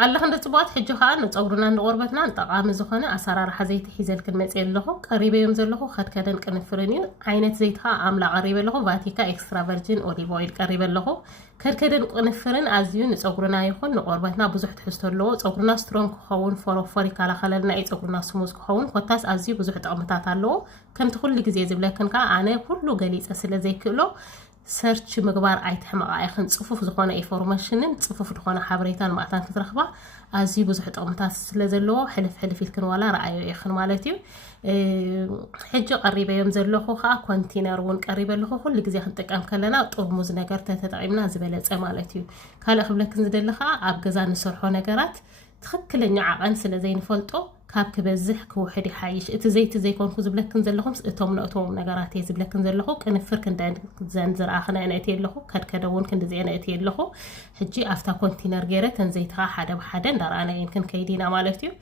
الله خندت صبات حجو خان نصورنا نقربتنا نطقام زخونه اسرار زيت حيزلكن مصي لهو قريبه يوم زلهو خد كدن قنفرني عينت زيتها عامله قريبه لهو فاتيكا اكسترا فيرجن اوليف اويل قريبه لهو كدن قنفرن ازيو نصورنا يخون نقربتنا بزح تحستلو صورنا سترونج خون فورفوري كالا خللنا اي صورنا سموز خون كوتاس ازيو بزح طقمتات الله كم تخل غزي زبلكن كا انا كله غليصه سلازي كلو سيرش مغبار ايتحمق ايخن صفوف زخونه انفورميشنن صفوف دخونه حبريتان ماعتان كترخبا ازي بزح طقمتات سلازلو حلف يلكن ولا رايو يخن مالتي حج قريبه يوم زلخو خا كونتينر ون قريبه لخو كل غزي خنطقم كلنا طرموز ነገር ተተጣይምና ዝበለጸ مالتي ካለ خبلكن زدلخا اب غزا نسرحو ነገራት ትክክለኛ ዓቀን ስለዘይ ንፈልጦ ካብ ክበዝሕ ክውሕድ ይሓይሽ እቲ ዘይ ኮንኩ ዝብለክን ዘለኹም እቶም ነእቶም ነገራት ዝብለክን ዘለኹ ቅንፍር ክንደን ዘንዝር ኣኽና እነእቲ የለኹ ከድከደውን ክንዲ ዘእነእቲ የለኹ ሕጂ ኣፍታ ኮንቲነር ገይረ ተንዘይትኻ ሓደ ብሓደ እንዳራኣና ይንክን ከይዲና ማለት እዩ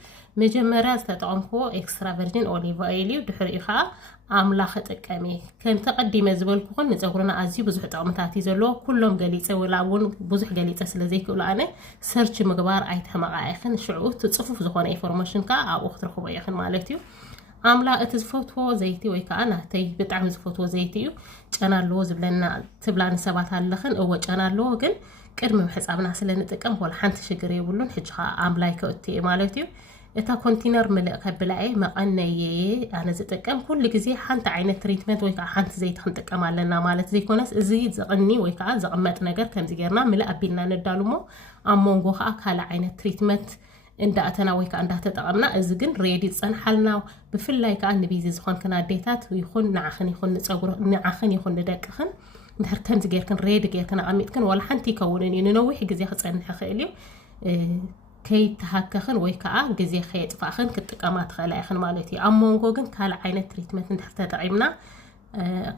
መጀመርያ ዝተጠቐምክዎ ኤክስትራ ቨርጂን ኦሊቭ ኦይል እዩ ድሕሪኡ ከዓ ኣምላኽ ጠቀሚ ከም ተቀዲመ ዝበልኩኹን ንፀጉርና ኣዝዩ ብዙሕ ጠቕምታት እዩ ዘለዎ ኩሎም ገሊፀ ወላ እውን ብዙሕ ገሊፀ ስለዘይክእሉ ኣነ ሰርች ምግባር ኣይተመቃኢኽን ሽዑ ትፅፉፍ ዝኾነ ኢንፎርሜሽን ከዓ ኣብኡ ክትረኽቦ ኢኽን ማለት እዩ ኣምላ እቲ ዝፈትዎ ዘይቲ ወይ ከዓ ናተይ ብጣዕሚ ዝፈትዎ ዘይቲ እዩ ጨና ኣለዎ ዝብለና ትብላን ሰባት ኣለኽን እወ ጨና ኣለዎ ግን ቅድሚ ምሕፃብና ስለንጥቀም ወላ ሓንቲ ሽግር የብሉን ሕጂ ከዓ ኣምላይ ከእቲ ማለት እዩ እታ ኮንቲነር መልእ ከብላኤ መቀነየ ኣነ ዝጥቀም ኩሉ ግዜ ሓንቲ ዓይነት ትሪትመንት ወይ ከዓ ሓንቲ ዘይቲ ክንጥቀም ኣለና ማለት ዘይኮነስ እዚ ዝቕኒ ወይ ከዓ ዝቕመጥ ነገር ከምዚ ጌርና መልእ ኣቢልና ነዳሉሞ ኣብ መንጎ ከዓ ካለ ዓይነት ትሪትመንት እንዳኣተና ወይ ከዓ እንዳተጠቐምና እዚ ግን ሬዲ ፀንሓልና ብፍላይ ከዓ ንቢዚ ዝኾንክን ኣዴታት ይኹን ንዓኽን ይኹን ንፀጉር ንዓኽን ይኹን ንደቅኽን እንድሕር ከምዚ ጌርክን ሬዲ ጌርክን ኣቐሚጥክን ወላ ሓንቲ ይከውንን እዩ ንነዊሕ ግዜ ክፀንሕ ይኽእል እዩ كي تحكخن ويكا جزي خيط فاخن كتقامات خلايخن مالتي امونغو كن كالا عينت تريتمنت ندحر تطعيمنا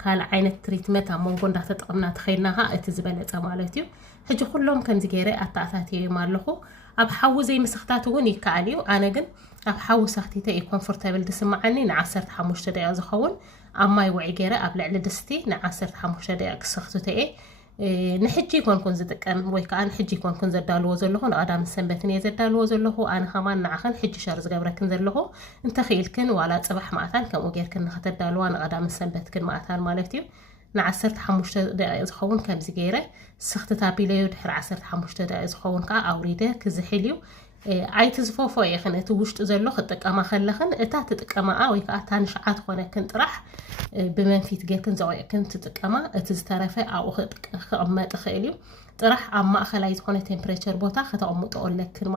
كالا عينت تريتمنت امونغو ندحر تطعمنا تخيلناها اتزبلص مالتي حجي كلهم كنزي غيري اتاتاتي مالخو اب حو زي مسختاتو ون يكاليو انا كن اب حو سختيته كومفورتابل تسمعني نعسرت 5 دقيقه زخون اماي وعي غيري اب لعل دستي نعسرت 5 دقيقه سختته نحجي كون زدقم ወይ ከዓ ንሕጂ ኮን ዘዳልዎ ዘለኹ ንቀዳም ሰንበትን የዘዳልዎ ዘለኹ ኣነ ኸማን ንዓኸን ሕጂ ሸር ዝገብረክን ዘለኹ እንተ ኺልክን ዋላ ጽባሕ ማዕታን ከምኡ ጌርክን ንኸተዳልዋ ንቀዳም ሰንበትክን ማዕታን ማለት እዩ ን15 ደቂቃ ዝኸውን ከምዚ ገይረ ስኽትታ ቢለዮ ድሕሪ 15 ደቂቃ ዝኸውን ከዓ ኣውሪደ ክዝሕል እዩ ኣይቲ ዝፎፎ ይኽን እቲ ውሽጡ ዘሎ ክጥቀማ ከለኽን እታ ትጥቀማኣ ወይ ከዓ ታንሽዓት ኾነክን ጥራሕ ብመንፊት ጌርክን ዘቆየክን ትጥቀማ እቲ ዝተረፈ ኣብኡ ክቕመጥ ይኽእል እዩ ጥራሕ ኣብ ማእኸላይ ዝኾነ ቴምፕሬቸር ቦታ ከተቐምጦ ኣለክን